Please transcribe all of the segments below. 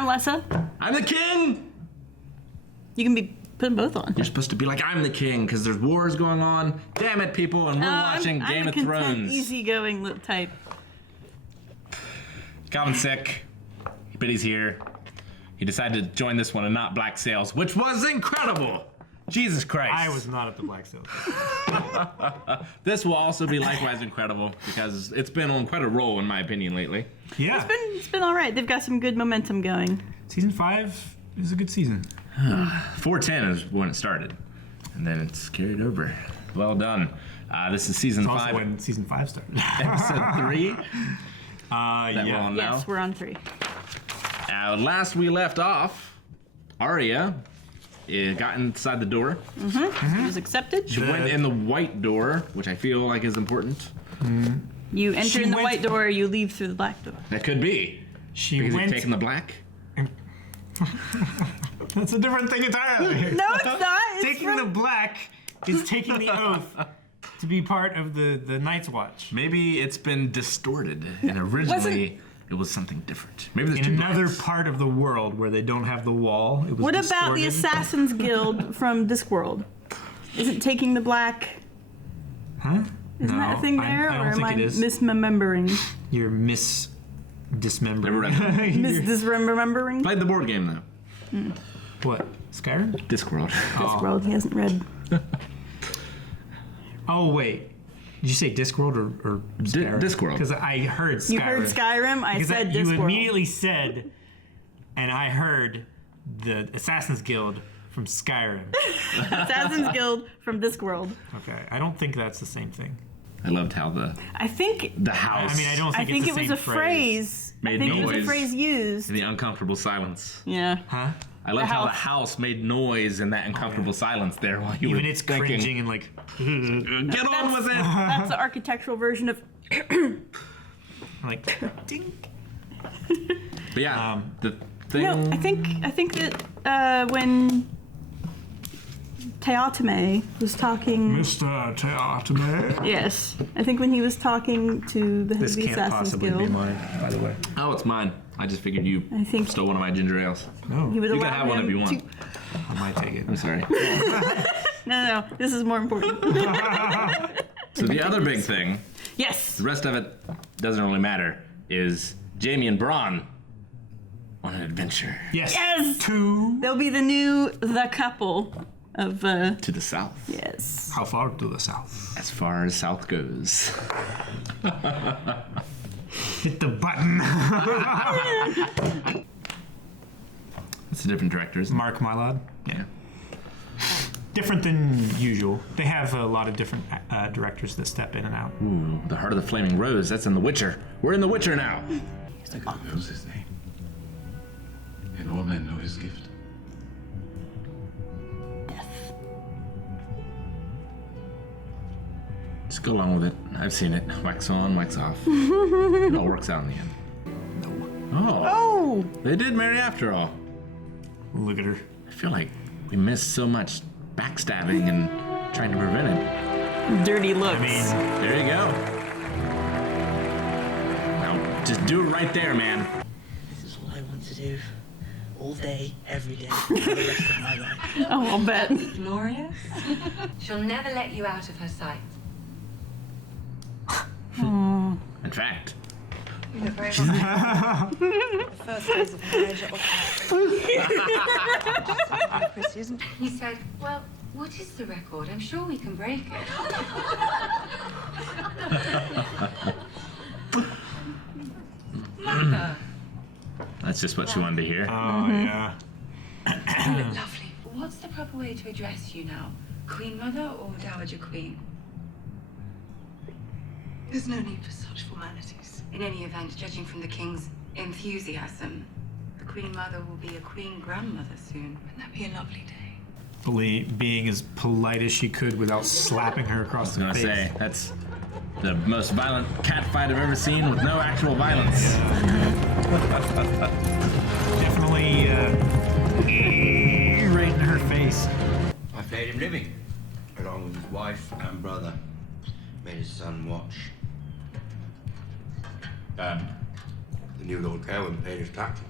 I'm Lessa. I'm the king! You can be putting both on. You're supposed to be like, I'm the king, because there's wars going on. Damn it, people, and we're watching Game of Thrones. Easygoing type. Calvin's sick, but he's here. He decided to join this one and not Black Sails, which was incredible! Jesus Christ. I was not at the Black Sails. This will also be likewise incredible, because it's been on quite a roll, in my opinion, lately. Yeah. It's been all right. They've got some good momentum going. Season 5 is a good season. 410 is when it started, and then it's carried over. Well done. This is season 5. Also when season 5 started. Episode 3. Yeah. We're on now. Yes, we're on 3. Last we left off, Arya got inside the door. She was accepted. She went in the white door, which I feel like is important. You enter in the white door, you leave through the black door. That could be. Because he's taking the black. That's a different thing entirely. No, it's not. It's Taking the black is taking the oath to be part of the Night's Watch. Maybe it's been distorted, and originally it was something different. Maybe there's In two another blacks. part of the world where they don't have the wall, it was What distorted. about the Assassin's Guild from Discworld? Isn't taking the black? Huh? Isn't that a thing there, I or don't am think I it is. misremembering? You're dismembering. Misremembering? Played the board game though. What? Skyrim? Discworld. Discworld. He hasn't read. Oh wait. Did you say Discworld or Skyrim? Discworld. Because I heard Skyrim. You heard Skyrim? I said you Discworld. immediately said, and I heard the Assassin's Guild from Skyrim. Assassin's Guild from Discworld. Okay, I don't think that's the same thing. I loved how the house. I mean, I don't think I think it's it the was a same phrase. Made I think it was a noise. phrase used. in the uncomfortable silence. Yeah. Huh? I loved how the house. house made noise in that uncomfortable silence there while you Even were it's thinking, cringing and like. Get on with it. That's the architectural version of. like ding. But yeah, the thing. No, I think that when Teotime was talking. Mr. Teotime. Yes, I think when he was talking to the head This of the can't Assassin's possibly Guild, be mine, by the way. Oh, it's mine. I just figured you I think stole one of my ginger ales. No, he would You allow can have one him if you want. to- I might take it. I'm sorry. No, this is more important. So the other big thing, Yes. the rest of it doesn't really matter, is Jaime and Bronn on an adventure Yes. Yes. To They'll be the couple of. to the south. Yes. how far to the south? As far as south goes. Hit the button. It's a different director, isn't it? Mark Mylod. Yeah. Different than usual. They have a lot of different directors that step in and out. Ooh, the Heart of the Flaming Rose, that's in The Witcher. We're in The Witcher now. The God knows his name, and all men know his gift. Death. Just go along with it. I've seen it. Wax on, wax off. It all works out in the end. Oh, Oh. they did marry after all. Look at her. I feel like we missed so much backstabbing and trying to prevent it. Dirty looks. I mean, There you go. Now, just do it right there, man. This is what I want to do. All day, every day, for the rest of my life. Oh, I'll bet. Glorious. She'll never let you out of her sight. In fact, You look very First days of marriage are pretty, isn't it? He said, well, what is the record? I'm sure we can break it. Mother. that's just what she wanted to hear. oh yeah. You look lovely. What's the proper way to address you now? Queen Mother or Dowager Queen? There's no need for such formalities. In any event, judging from the King's enthusiasm, the Queen Mother will be a Queen Grandmother soon. Wouldn't that be a lovely day? Being as polite as she could without slapping her across I the was face. gonna say, that's the most violent cat fight I've ever seen with no actual violence. Definitely right in her face. I played him living, along with his wife and brother. Made his son watch. The new Lord Cowan paid his taxes.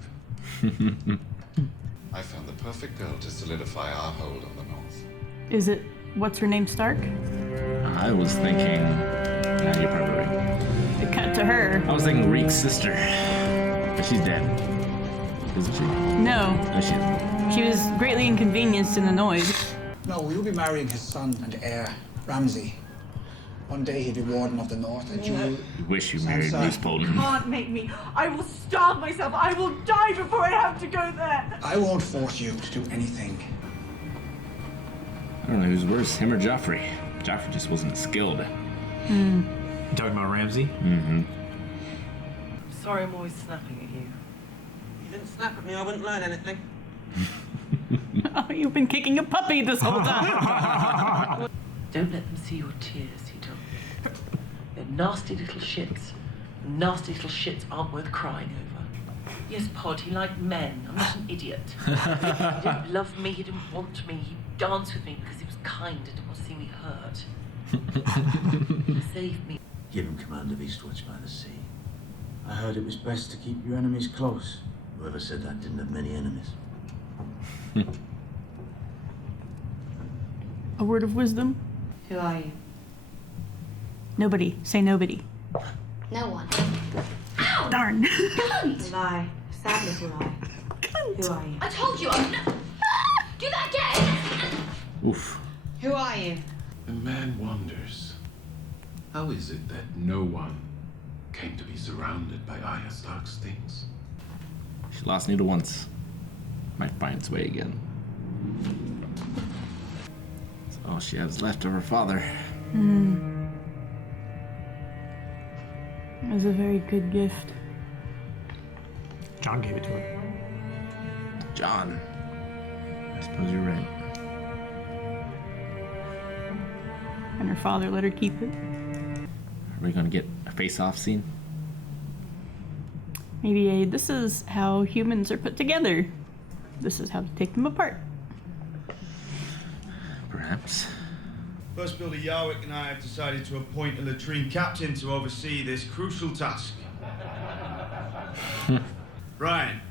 I found the perfect girl to solidify our hold on the north. Is it what's her name Stark? I was thinking. Nah, you're probably right. It cut to her. I was thinking Reek's sister. But she's dead. Isn't she? No, No, she isn't. she was greatly inconvenienced and annoyed. No, we'll be marrying his son and heir, Ramsay. One day he'll be warden of the north, and you... You wish you married Sansa. Roose Bolton. Can't make me. I will starve myself. I will die before I have to go there. I won't force you to do anything. I don't know who's worse, him or Joffrey. Joffrey just wasn't skilled. You talking about Ramsay? Mm-hmm. Sorry I'm always snapping at you. You didn't snap at me, I wouldn't learn anything. Oh, you've been kicking a puppy this whole time. Don't let them see your tears, he told me. They're nasty little shits. And nasty little shits aren't worth crying over. Yes, Pod, he liked men. I'm not an idiot. He didn't love me, he didn't want me. He danced with me because he was kind and didn't want to see me hurt. He saved me. Give him command of Eastwatch by the sea. I heard it was best to keep your enemies close. Whoever said that didn't have many enemies. A word of wisdom? Who are you? Nobody. Say nobody. No one. Darn. Lie. Sad little lie. Who are you? I told you I'm not... Do that again! Oof. Who are you? The man wonders, how is it that no one came to be surrounded by Arya Stark's things? She lost Needle once. Might find its way again. That's all she has left of her father. It was a very good gift. Jon gave it to her. Jon. I suppose you're right. And her father let her keep it. Are we gonna get a face-off scene? Maybe this is how humans are put together. This is how to take them apart. Perhaps. First Builder Yarwick and I have decided to appoint a latrine captain to oversee this crucial task. Brian.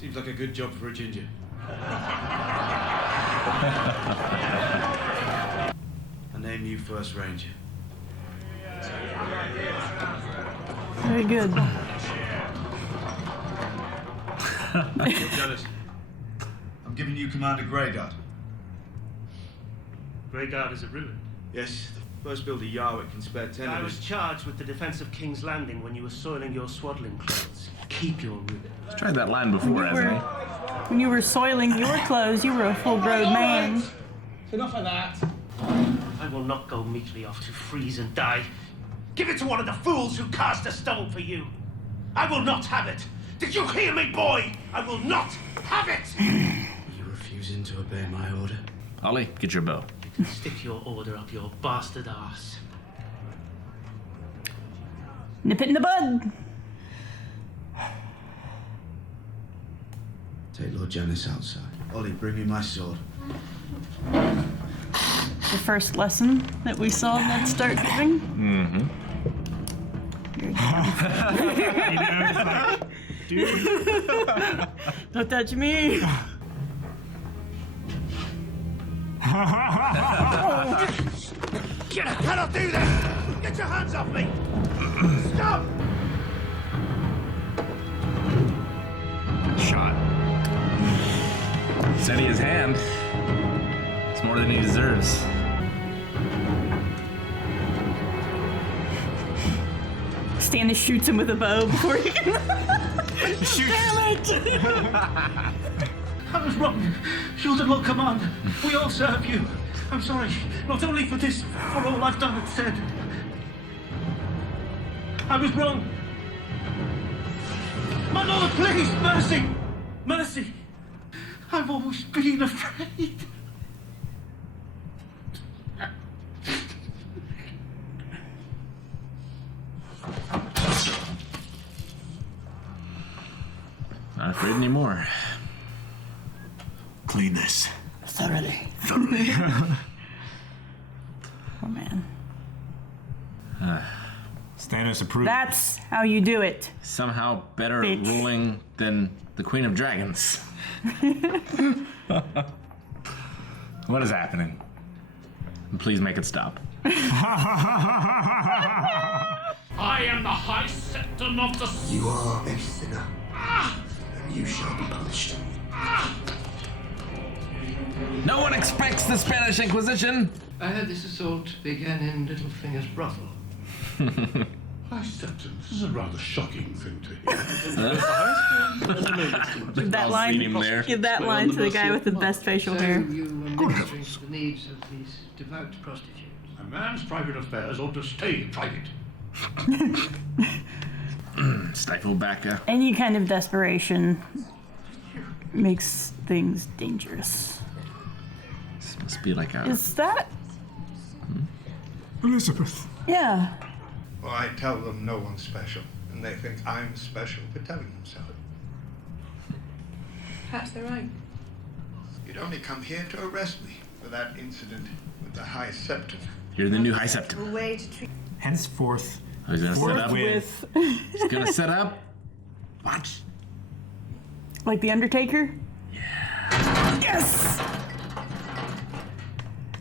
Seems like a good job for a ginger. I name you First Ranger. Very good. You're jealous. I'm giving you command of Greyguard. Greyguard is a ruin. Yes, the First Builder Yarwick can spare 10 I of was his... charged with the defense of King's Landing when you were soiling your swaddling clothes. Keep your ruin. He's tried that line before, hasn't he? When you were soiling your clothes, you were a full-grown man. Enough of that. I will not go meekly off to freeze and die. Give it to one of the fools who cast a stone for you. I will not have it. Did you hear me, boy? I will not have it. Are you refusing to obey my order? Ollie, get your bow. Stick your order up your bastard ass. Nip it in the bud. Take Lord Janice outside. Ollie, bring me my sword. The first lesson that we saw Ned start giving. Mm-hmm. Dude. Don't touch me. You cannot do that! Get your hands off me! Stop! Shot. Steady his hand. It's more than he deserves. Stannis shoots him with a bow before he can... Damn it! I was wrong. You're the Lord Commander. We all serve you. I'm sorry, not only for this, for all I've done and said. I was wrong. My Lord, please, mercy! Mercy! I've always been afraid. Not afraid anymore. Clean this. Thoroughly. Oh man. Stannis approved. That's how you do it. Somehow better Bitch. ruling than the Queen of Dragons. What is happening? Please make it stop. I am the High Septon of the... You are a sinner, and you shall be punished. No one expects the Spanish Inquisition. I heard this assault began in Littlefinger's brothel. High Septon, this is a rather shocking thing to hear. Give that line. Give that line to the guy with the best facial hair. You were ministering to the needs of these devout prostitutes. A man's private affairs ought to stay private. Stifle back. Any kind of desperation makes things dangerous. This must be like a... Is that? Elizabeth. Yeah. Well, I tell them no one's special, and they think I'm special for telling them so. Perhaps they're right. You'd only come here to arrest me for that incident with the High Septon. You're the new High Septon. A way to treat. Henceforth. Oh, he's gonna set up. With. He's gonna set up. Watch. Like the Undertaker? Yeah. Yes!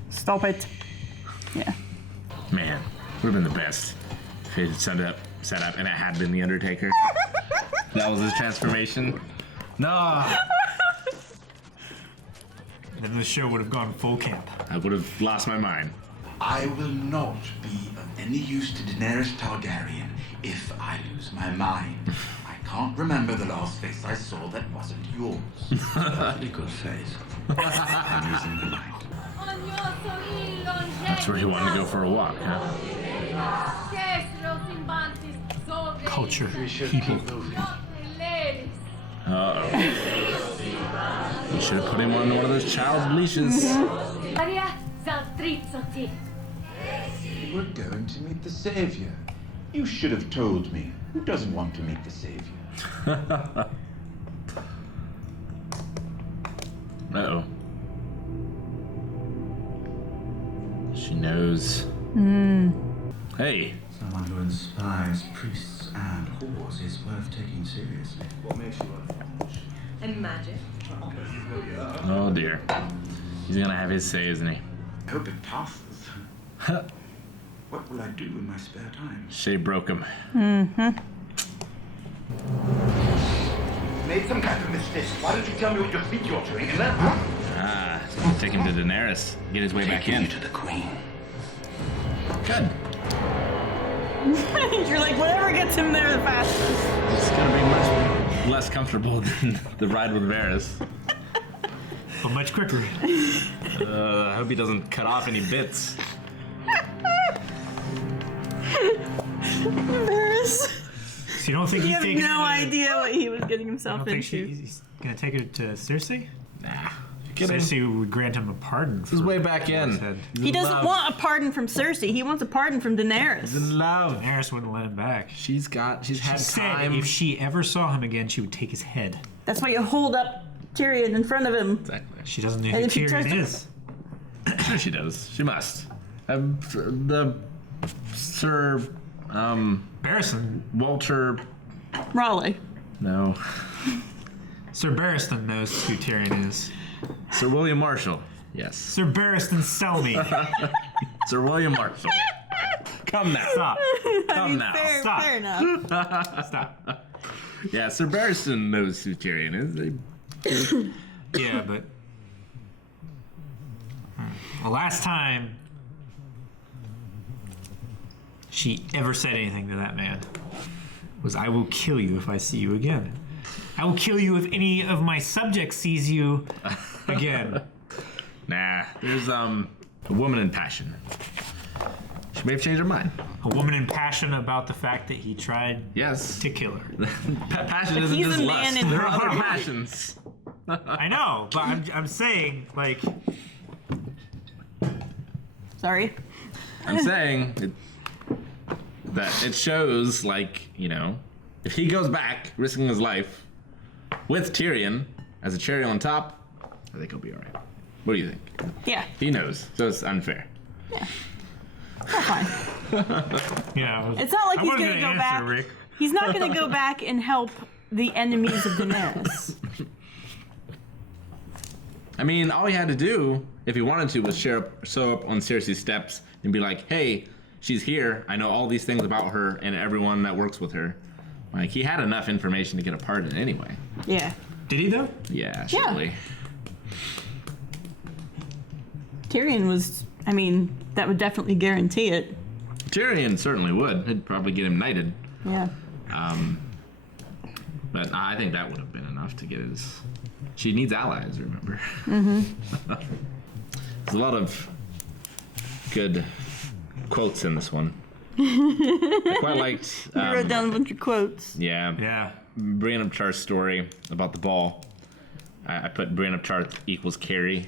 Stop it. Yeah. Man, would have been the best if he had set up, and it had been the Undertaker. That was his transformation. No. Then the show would have gone full camp. I would have lost my mind. I will not be of any use to Daenerys Targaryen if I lose my mind. I can't remember the last face I saw that wasn't yours. Pretty good face. I'm losing the mind. That's where he wanted to go for a walk, huh? Culture. We should People. keep moving. Uh-oh. You should have put him on one of those child leashes. We're going to meet the Savior. You should have told me. Who doesn't want to meet the Savior? Uh-oh. She knows. Hey. Someone who inspires priests and whores is worth taking seriously. What makes you worth it? And magic. Oh dear. He's gonna have his say, isn't he? I hope it passes. What will I do in my spare time? Shay broke him. Made some kind of mistake. Why don't you tell me what your feet you're doing and then... Ah, take him to Daenerys. Get his way back in. to the Queen. Good. You're like, whatever gets him there the fastest. It's gonna be much less comfortable than the ride with Varys. But much quicker. I hope he doesn't cut off any bits. Varys. So you don't think He he's had taking no idea what he was getting You himself don't think into. he's gonna take her to Cersei? Nah. Cersei would grant him a pardon. This is way back in. He doesn't want a pardon from Cersei. He wants a pardon from Daenerys. He's in love. Daenerys wouldn't let him back. She's had She said time. if she ever saw him again, she would take his head. That's why you hold up Tyrion in front of him. Exactly. She doesn't know And who if he tries Tyrion to- is. Sure she does. She must. The Sir Barristan. Walter. Raleigh. No. Sir Barristan knows who Tyrion is. Sir William Marshall. Yes. Sir Barristan, sell me. Sir William Marshall. Come now. Stop. Come now. Fair, Stop. fair enough. Stop. Yeah, Sir Barristan knows who Tyrion is. Yeah, but the last time she ever said anything to that man was, "I will kill you if I see you again. I will kill you if any of my subjects sees you again." Nah, there's a woman in passion. She may have changed her mind. A woman in passion about the fact that he tried Yes. to kill her. Passion But isn't he's just a lust. man in There are other love. passions. I know, but I'm saying, like, Sorry. I'm saying that it shows, like, you know, if he goes back, risking his life with Tyrion as a cherry on top, I think he'll be all right. What do you think? Yeah. He knows, so it's unfair. Yeah. That's fine. Yeah. It's not like I he's wasn't going to go answer, back. Rick. He's not going to go back and help the enemies of Daenerys. I mean, all he had to do, if he wanted to, was show up on Cersei's steps and be like, hey, she's here. I know all these things about her and everyone that works with her. Like, he had enough information to get a pardon anyway. Yeah. Did he, though? Yeah, surely. Tyrion was, I mean, that would definitely guarantee it. Tyrion certainly would. It'd probably get him knighted. Yeah. But I think that would have been enough to get his... She needs allies, remember? Mm-hmm. There's a lot of good quotes in this one. I quite liked... You wrote down a bunch of quotes. Yeah. Yeah. Brienne of Tarth's story about the ball. I put Brienne of Tarth equals Carrie.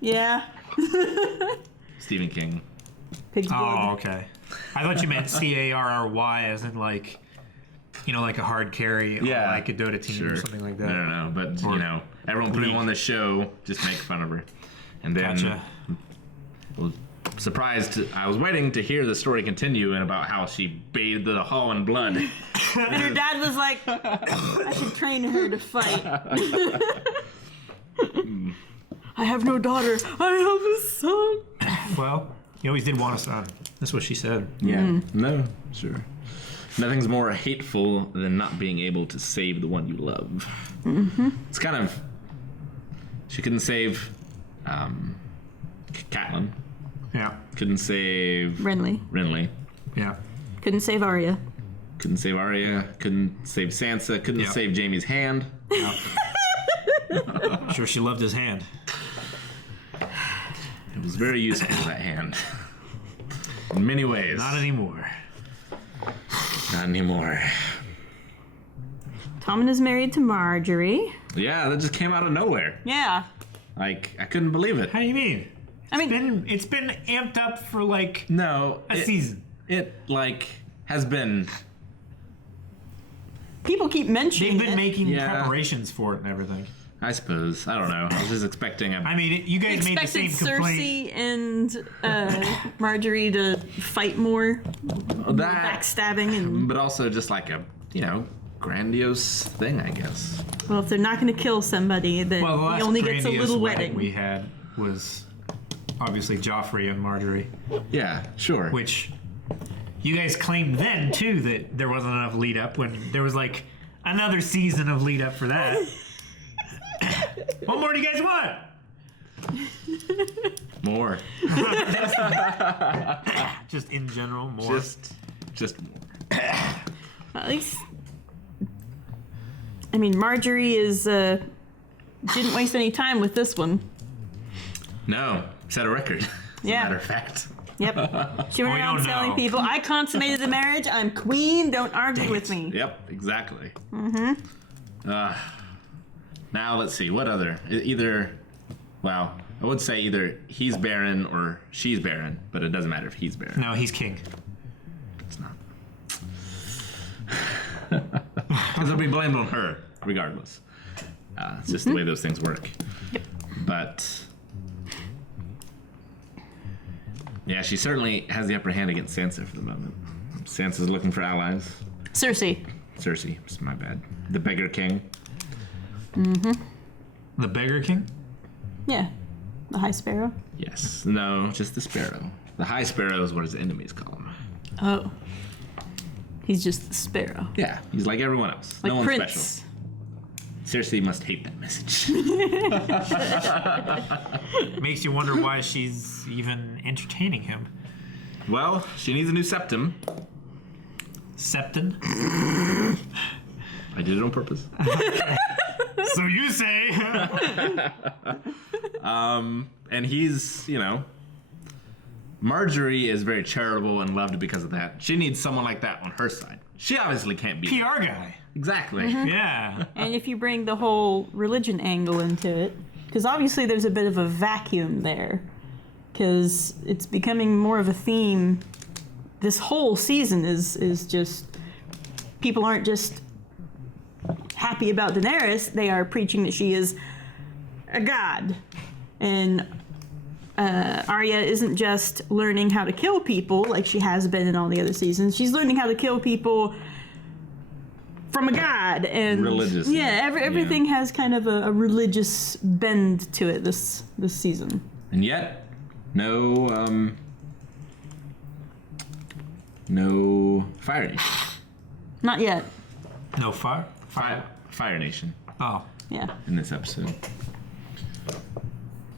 Yeah. Stephen King. Pig's blood. Oh, okay. I thought you meant Carry, as in like, you know, like a hard carry, or like a Dota team or something like that. I don't know, but you know, everyone putting on the show just make fun of her, and then was surprised. I was waiting to hear the story continue and about how she bathed the hall in blood. And her dad was like, I should train her to fight. I have no daughter. I have a son. Well, you always did want a son. That's what she said. Yeah. No, sure. Nothing's more hateful than not being able to save the one you love. Mm-hmm. It's kind of... She couldn't save Catelyn. Yeah. Couldn't save... Renly. Yeah. Couldn't save Arya. Couldn't save Arya. Couldn't save Sansa. Couldn't save Jaime's hand. Sure, she loved his hand. It was very useful, that hand. In many ways. Not anymore. Not anymore. Tommen is married to Marjorie. Yeah, that just came out of nowhere. Yeah. Like, I couldn't believe it. How do you mean? It's been amped up for like a season. It like has been. People keep mentioning They've been making Yeah. preparations for it and everything. I suppose. I don't know. I was just expecting I mean, you guys made the same complaint. Cersei and Marjorie to fight more. That backstabbing and. But also just like a, grandiose thing, I guess. Well, if they're not going to kill somebody, then Well, the last he only gets a grandiose little wedding. we had was obviously Joffrey and Marjorie. Yeah, sure. Which you guys claimed then too that there wasn't enough lead up when there was like another season of lead up for that. What more do you guys want? More. Just in general, more. Just more. At least, I mean, Marjorie is didn't waste any time with this one. No, set a record. As a matter of fact. Yep. She went around telling people, "I consummated the marriage. I'm queen. Don't argue with me." Yep, exactly. Mm-hmm. Now let's see. What other? I would say either he's Baron or she's Baron, but it doesn't matter if he's Baron. No, he's king. It's not. Because it'll be blamed on her, regardless. It's just the way those things work. Yep. But yeah, she certainly has the upper hand against Sansa for the moment. Sansa's looking for allies. Cersei. It's my bad. The Beggar King. Mm-hmm. The Beggar King? Yeah. The High Sparrow. Yes. No, just the Sparrow. The High Sparrow is what his enemies call him. Oh. He's just the Sparrow. Yeah, he's like everyone else. Like no one's Prince. special. Cersei must hate that message. Makes you wonder why she's even entertaining him. Well, she needs a new septum. Septon? I did it on purpose. So you say. And he's, Marjorie is very charitable and loved because of that. She needs someone like that on her side. She obviously can't be PR guy. Exactly. Mhm. Yeah. And if you bring the whole religion angle into it, because obviously there's a bit of a vacuum there, because it's becoming more of a theme. This whole season is just, people aren't just happy about Daenerys, they are preaching that she is a god. And Arya isn't just learning how to kill people like she has been in all the other seasons. She's learning how to kill people from a god and religious. Yeah, everything has kind of a religious bend to it this season. And yet, no Fire Nation. Not yet. No fire? Fire Nation. Oh. Yeah. In this episode.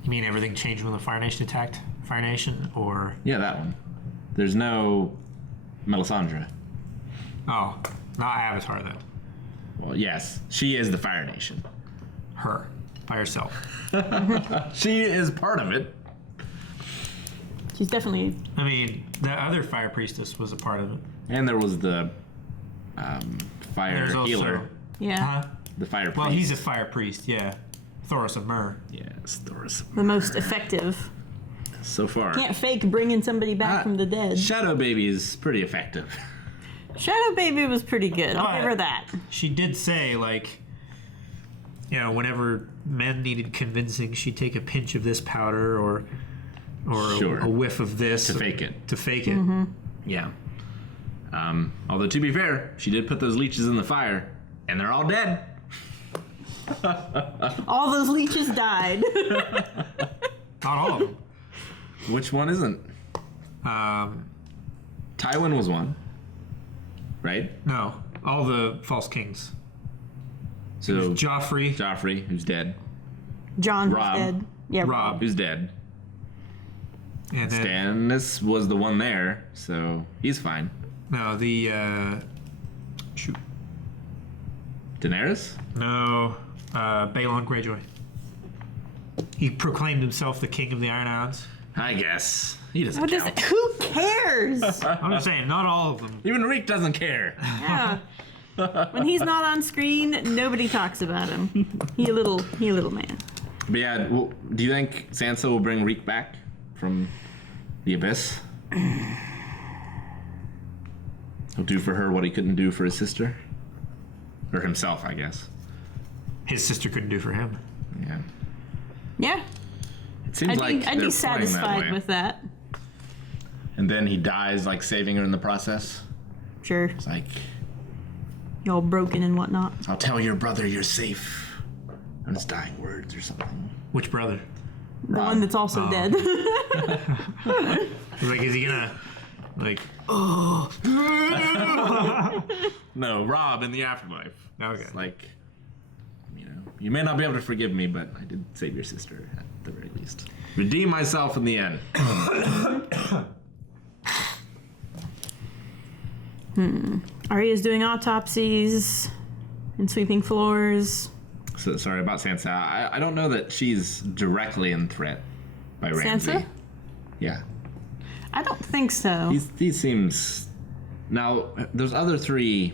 You mean everything changed when the Fire Nation attacked Fire Nation, or? Yeah, that one. There's no Melisandre. Oh, not Avatar then. Well, yes, she is the Fire Nation. Her, by herself. She is part of it. She's definitely. I mean, the other Fire Priestess was a part of it. And there was the Fire Healer. Also, yeah. The Fire Priest. Well, he's a Fire Priest, yeah. Thoros of Myr. Yes, Thoros of Myr. The most effective. So far. Can't fake bringing somebody back from the dead. Shadow Baby is pretty effective. Shadow Baby was pretty good. I'll give her that. She did say, like, you know, whenever men needed convincing, she'd take a pinch of this powder or Sure. a whiff of this. To fake it. Mm-hmm. Yeah. Although, to be fair, she did put those leeches in the fire, and they're all dead. All those leeches died. Not all of them. Which one isn't? Tywin was one. Right? No. All the false kings. So Joffrey, who's dead. Jon, who's Robb. dead. Yeah, Robb, who's dead. And then, Stannis was the one there, so he's fine. No, the Daenerys? No, Balon Greyjoy. He proclaimed himself the king of the Iron Islands. I guess. He doesn't count. Who cares? I'm just saying, not all of them. Even Rick doesn't care. Yeah. When he's not on screen, nobody talks about him. He a little man. But yeah, do you think Sansa will bring Reek back from the Abyss? He'll do for her what he couldn't do for his sister? Or himself, I guess. His sister couldn't do for him. Yeah. Yeah. It seems I'd be they're playing satisfied that way. with that. And then he dies, like, saving her in the process. Sure. It's like, Y'all broken and whatnot. I'll tell your brother you're safe. And his dying words or something. Which brother? The one that's also dead. Like, is he gonna, like, No, Robb in the afterlife. Okay. It's like, you know, you may not be able to forgive me, but I did save your sister at the very least. Redeem myself in the end. Arya's doing autopsies and sweeping floors. So sorry about Sansa. I don't know that she's directly in threat by Ramsay. Sansa? Yeah. I don't think so. He seems. Now, those other three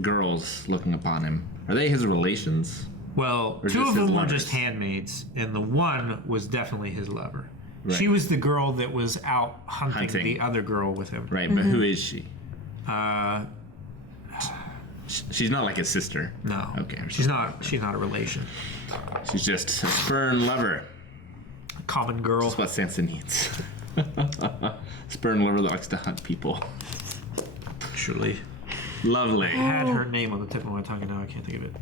girls looking upon him, are they his relations? Well, Or two just of his them were lovers? just handmaids, and the one was definitely his lover. Right. She was the girl that was out hunting the other girl with him. Right, but who is she? Uh, She's not like his sister. No. Okay. She's not a relation. She's just a spurn lover. A common girl. That's what Sansa needs. Spurn lover that likes to hunt people. Actually. Lovely. I had her name on the tip of my tongue and now I can't think of it.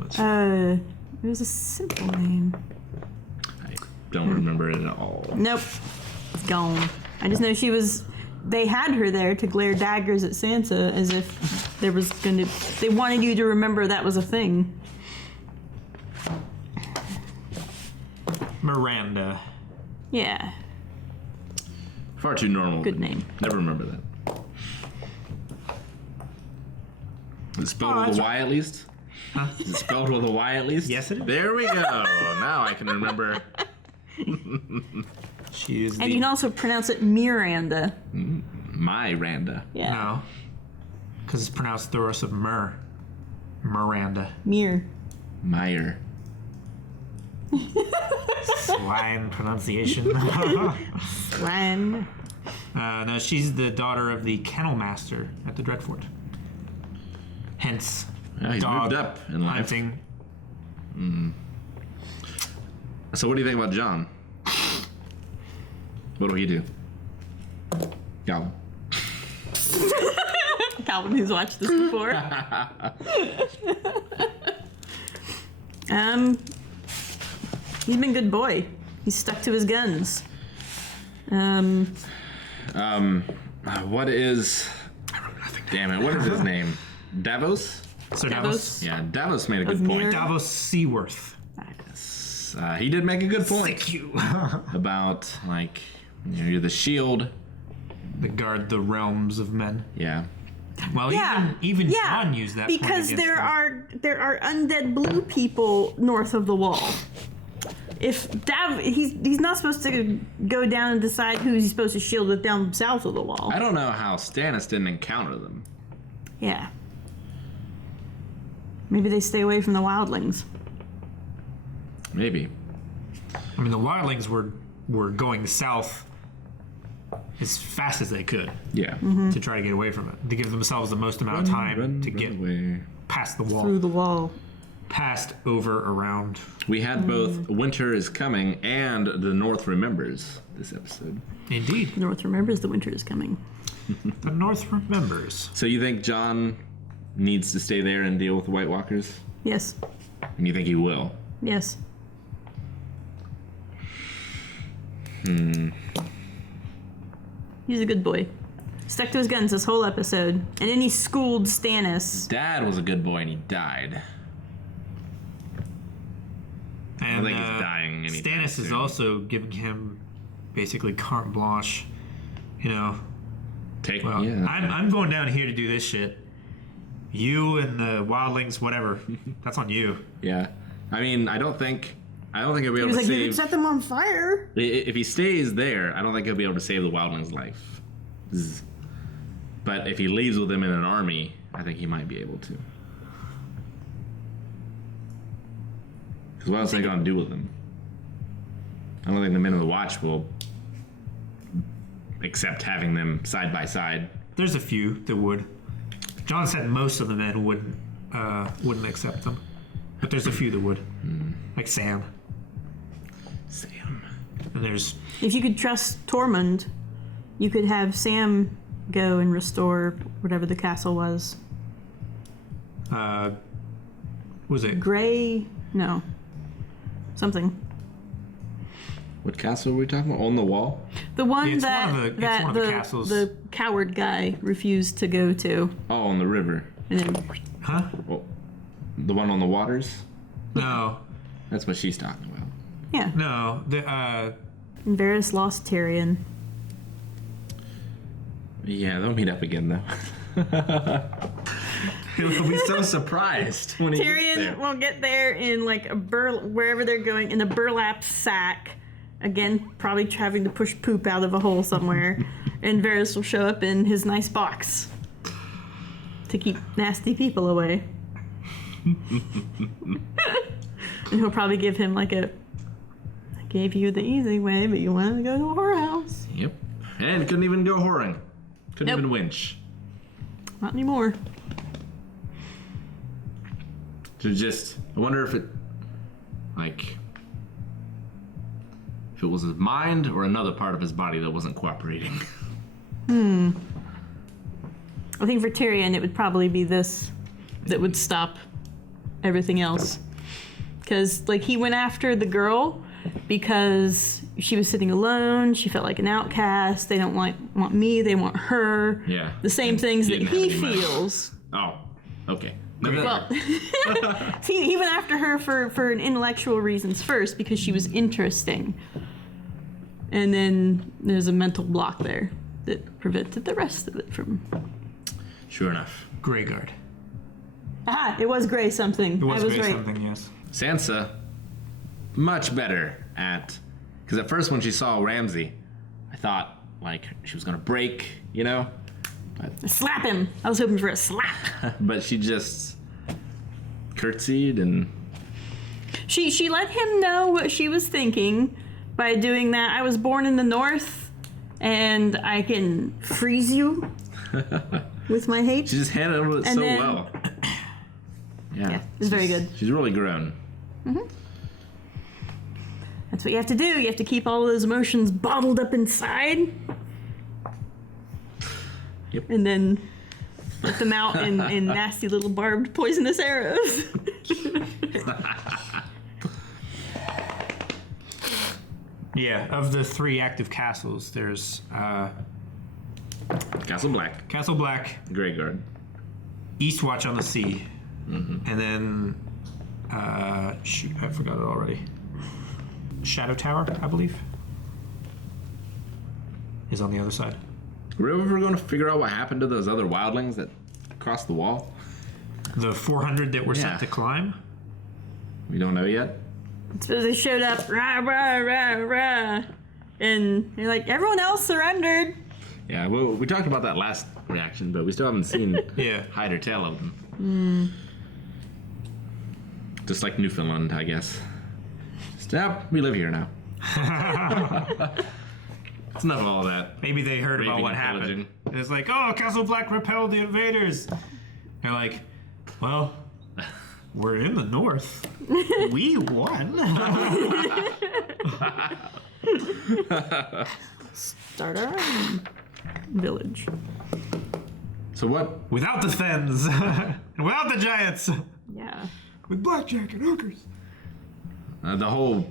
Let's see. It was a simple name. I don't remember it at all. Nope. It's gone. I just know she was. They had her there to glare daggers at Sansa as if there was going to. They wanted you to remember that was a thing. Miranda. Yeah. Far too normal. Good name. Never remember that. Is it spelled with a Y at least? Huh? Is it spelled with a Y at least? Yes, it is. There we go. Now I can remember. She is And you can also pronounce it Miranda. My Randa. Yeah. No. Because it's pronounced Thoros of Myr. Miranda. Mir. Meyer. Swine pronunciation. Swine. No, she's the daughter of the kennel master at the Dreadfort. Hence, Yeah, he's dog moved up in life. hunting. So what do you think about Jon? What'll he do? Go. Calvin, who's watched this before. He's been a good boy. He's stuck to his guns. What is... Damn it, what is his name? Davos? Sir Davos? Yeah, Davos made a good point. Davos Seaworth. Yes. He did make a good point. Thank you. About, like, you're the shield. That guard the realms of men. Yeah. Well, even Jon used that because point there are undead blue people north of the wall. If he's not supposed to go down and decide who he's supposed to shield with down south of the wall. I don't know how Stannis didn't encounter them. Yeah. Maybe they stay away from the wildlings. Maybe. I mean, the wildlings were going south as fast as they could. Yeah. To try to get away from it. To give themselves the most amount of time to get away. Past the wall. Through the wall. Past, over, around. We had both Winter is Coming and the North Remembers this episode. Indeed. The North remembers the winter is coming. The North remembers. So you think Jon needs to stay there and deal with the White Walkers? Yes. And you think he will? Yes. He's a good boy. Stuck to his guns this whole episode. And then he schooled Stannis. Dad was a good boy and he died. And, I think he's dying anytime Stannis is soon. also giving him basically carte blanche. You know. I'm going down here to do this shit. You and the wildlings, whatever. That's on you. Yeah. I mean, I don't think he'll be able He was to like, you save... could set them on fire. If he stays there, I don't think he'll be able to save the wildling's life. But if he leaves with them in an army, I think he might be able to. Because what else are they going to do with them? I don't think the Men of the Watch will accept having them side by side. There's a few that would. Jon said most of the men wouldn't accept them. But there's a few that would. Like Sam. And there's... If you could trust Tormund, you could have Sam go and restore whatever the castle was. Was it? Gray? No. Something. What castle are we talking about? On the Wall? The one Yeah, it's that, one of the that castles. the coward guy refused to go to. Oh, on the river. And then, Huh? Well, the one on the waters? No. That's what she's talking about. yeah. No. And Varys lost Tyrion. Yeah, they'll meet up again, though. He'll be so surprised when he gets Tyrion there. will get there in like a wherever they're going in a burlap sack. Again, probably having to push poop out of a hole somewhere. And Varys will show up in his nice box to keep nasty people away. And he'll probably give him like I gave you the easy way, but you wanted to go to a whorehouse. Yep. And couldn't even go whoring. Couldn't Nope. even winch. Not anymore. I wonder if it was his mind or another part of his body that wasn't cooperating. I think for Tyrion, it would probably be this that would stop everything else. Because, he went after the girl because she was sitting alone. She felt like an outcast. They don't want me. They want her. Yeah. The same things that Didn't he have any money. feels. Oh, okay. Well, he went after her for intellectual reasons first because she was interesting. And then there's a mental block there that prevented the rest of it from... Sure enough. Greyguard. Ah, it was Grey something. It was I was Grey right. something, yes. Sansa, much better at... Because at first when she saw Ramsay, I thought, she was going to break, Slap him. I was hoping for a slap. But she just curtsied and... She let him know what she was thinking by doing that. I was born in the north, and I can freeze you with my hate. She just handled it And so then- well. Yeah, it's very good. She's really grown. That's what you have to do. You have to keep all those emotions bottled up inside. Yep. And then let them out in nasty little barbed poisonous arrows. Yeah, of the 3 active castles, there's Castle Black, Greyguard, Eastwatch on the Sea, and then shoot, I forgot it already. Shadow Tower, I believe, is on the other side. We're ever going to figure out what happened to those other wildlings that crossed the wall? The 400 that were sent to climb? We don't know yet. So they showed up, rah, rah, rah, rah. And they're like, everyone else surrendered. Yeah, well, we talked about that last reaction, but we still haven't seen hide or tail of them. Just like Newfoundland, I guess. Yep, we live here now. It's enough of all that. Maybe they heard about what happened. It's like, oh, Castle Black repelled the invaders. They're like, well, we're in the north. We won. Start our own village. So what? Without the Fens. And without the Giants. Yeah. With blackjack and hookers. The whole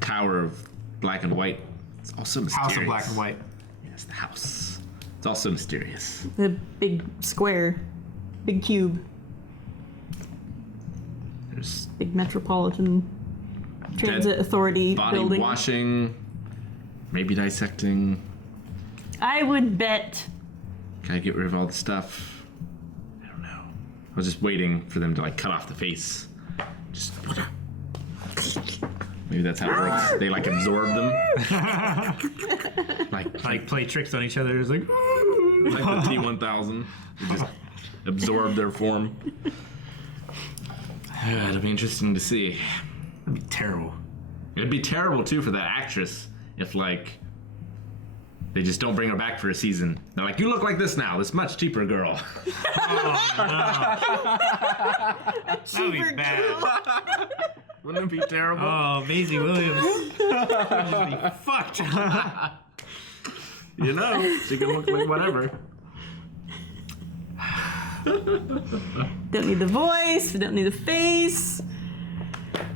tower of black and white. It's also mysterious. House of Black and White. Yes, the house. It's also mysterious. The big square, big cube. There's big metropolitan transit authority body building. washing, maybe dissecting. I would bet. Can I get rid of all the stuff? I don't know. I was just waiting for them to like cut off the face. Just maybe that's how it works. They like absorb them. like play tricks on each other. It's like the T-1000. They just absorb their form. It'll be interesting to see. That'd be terrible. It'd be terrible too for that actress if like they just don't bring her back for a season. They're like, you look like this now, this much cheaper girl. Oh, no. That'd be bad. Wouldn't it be terrible? Oh, Maisie Williams. Would just be fucked. You know, she can look like whatever. Don't need the voice, don't need the face,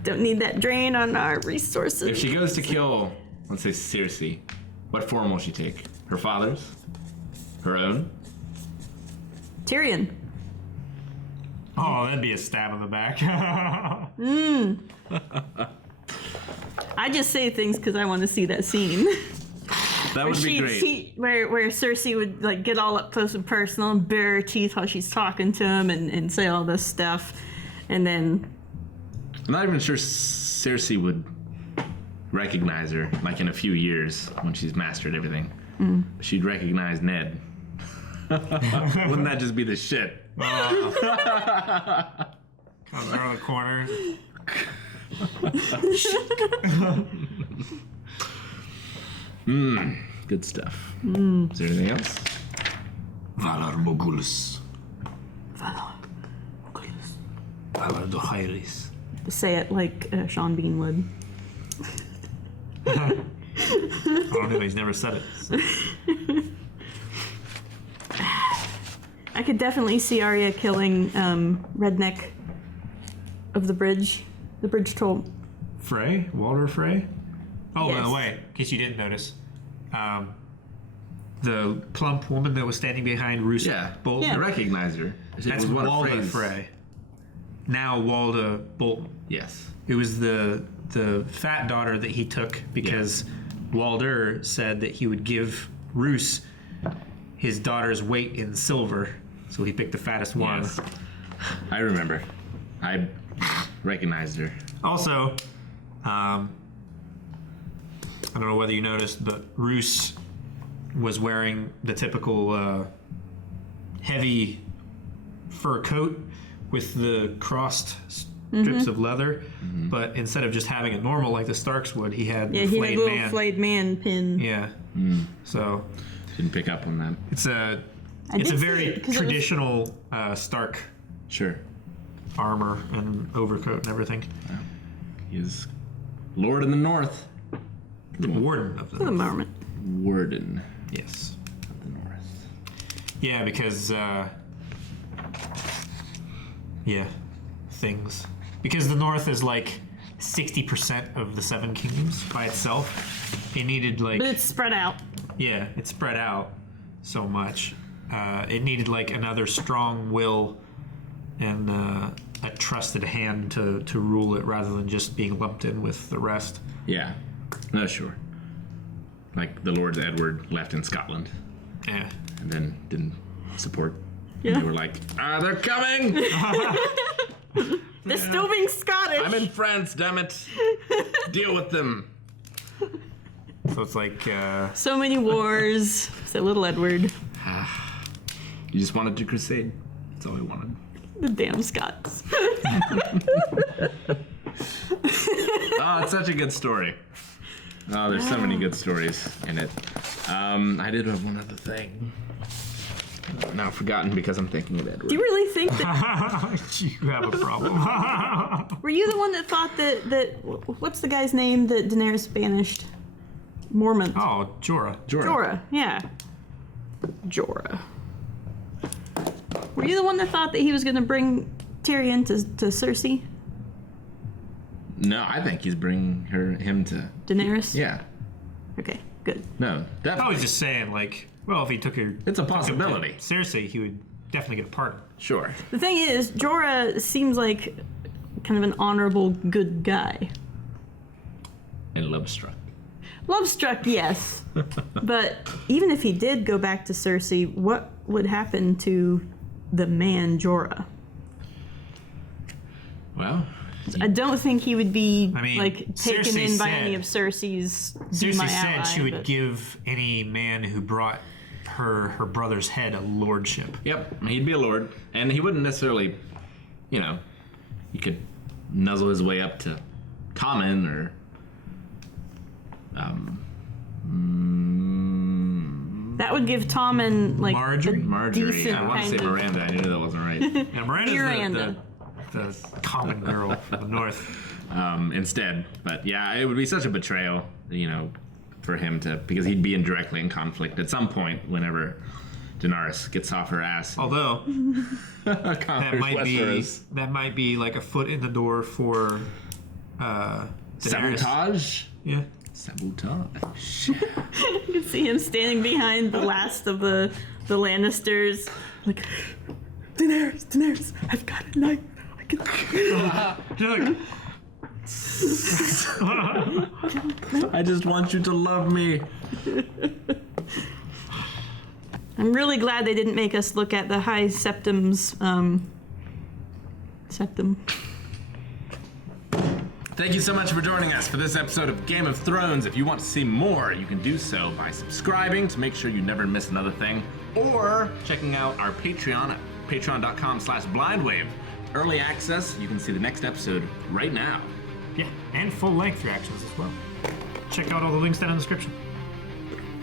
don't need that drain on our resources. If she goes to kill, let's say Cersei, what form will she take? Her father's? Her own? Tyrion. Oh, that'd be a stab in the back. I just say things because I want to see that scene. That would be great. Where Cersei would like get all up close and personal and bare her teeth while she's talking to him and say all this stuff, and then. I'm not even sure Cersei would recognize her like in a few years when she's mastered everything. But she'd recognize Ned. Wouldn't that just be the shit? Comes around the corner. Good stuff. Is there anything else? Valar Morghulis. Valar Morghulis. Valar Dohaeris. Say it like Sean Bean would. I don't know, he's never said it. So. I could definitely see Arya killing Redneck of the bridge troll. Frey? Walder Frey? Oh, Yes. by the way, in case you didn't notice, the plump woman that was standing behind Roose Bolton. I recognize her. That's Walda Frey. Now Walda Bolton. Yes. It was the fat daughter that he took because Walder said that he would give Roose his daughter's weight in silver, so he picked the fattest one. Yes. I remember. I recognized her. Also, I don't know whether you noticed, but Roose was wearing the typical heavy fur coat with the crossed strips of leather, but instead of just having it normal like the Starks would, he had the he flayed had a little man. flayed man pin. Yeah. So didn't pick up on that. It's a very traditional Stark. Sure. Armor and overcoat and everything. He is Lord in the North. The Warden of the North. Warden. Yes. Of the North. Yeah, because, things. Because the North is like 60% of the Seven Kingdoms by itself. It needed like... But it's spread out. Yeah, it's spread out so much. It needed like another strong will and a trusted hand to rule it rather than just being lumped in with the rest. Yeah. No, sure. Like the Lord Edward left in Scotland. Yeah. And then didn't support. Yeah. They were like, they're coming! They're still being Scottish. I'm in France, damn it. Deal with them. So it's like... so many wars. It's a little Edward. You just wanted to crusade. That's all I wanted. The damn Scots. Oh, it's such a good story. Oh, there's so many good stories in it. I did have one other thing. Now forgotten because I'm thinking of Edward. Do you really think that... You have a problem. Were you the one that thought that... What's the guy's name that Daenerys banished? Mormont. Oh, Jorah. Jorah, yeah. Jorah. Were you the one that thought that he was going to bring Tyrion to Cersei? No, I think he's bringing him to... Daenerys? Yeah. Okay, good. No, definitely. I was just saying, like, well, if he took her... It's a possibility. Cersei, he would definitely get a pardon. Sure. The thing is, Jorah seems like kind of an honorable, good guy. And love-struck. Love-struck, yes. But even if he did go back to Cersei, what would happen to the man Jorah? Well... I don't think he would be taken Cersei in by any of Cersei's. Cersei said she would give any man who brought her brother's head a lordship. Yep, he'd be a lord, and he wouldn't necessarily, he could nuzzle his way up to common or, that would give Tommen like Marjorie. I want to say Miranda. I knew that wasn't right. Yeah, Miranda's the common girl from the north. Instead, but yeah, it would be such a betrayal, for him because he'd be directly in conflict at some point whenever Daenerys gets off her ass. Although that might be like a foot in the door for Daenerys. Sabotage. Yeah. Sabotage. You can see him standing behind the last of the Lannisters, like Daenerys, I've got a knife. I just want you to love me. I'm really glad they didn't make us look at the High Septum's septum. Thank you so much for joining us for this episode of Game of Thrones. If you want to see more, you can do so by subscribing to make sure you never miss another thing, or checking out our Patreon at patreon.com/blindwave. Early access, you can see the next episode right now. Yeah, and full-length reactions as well. Check out all the links down in the description.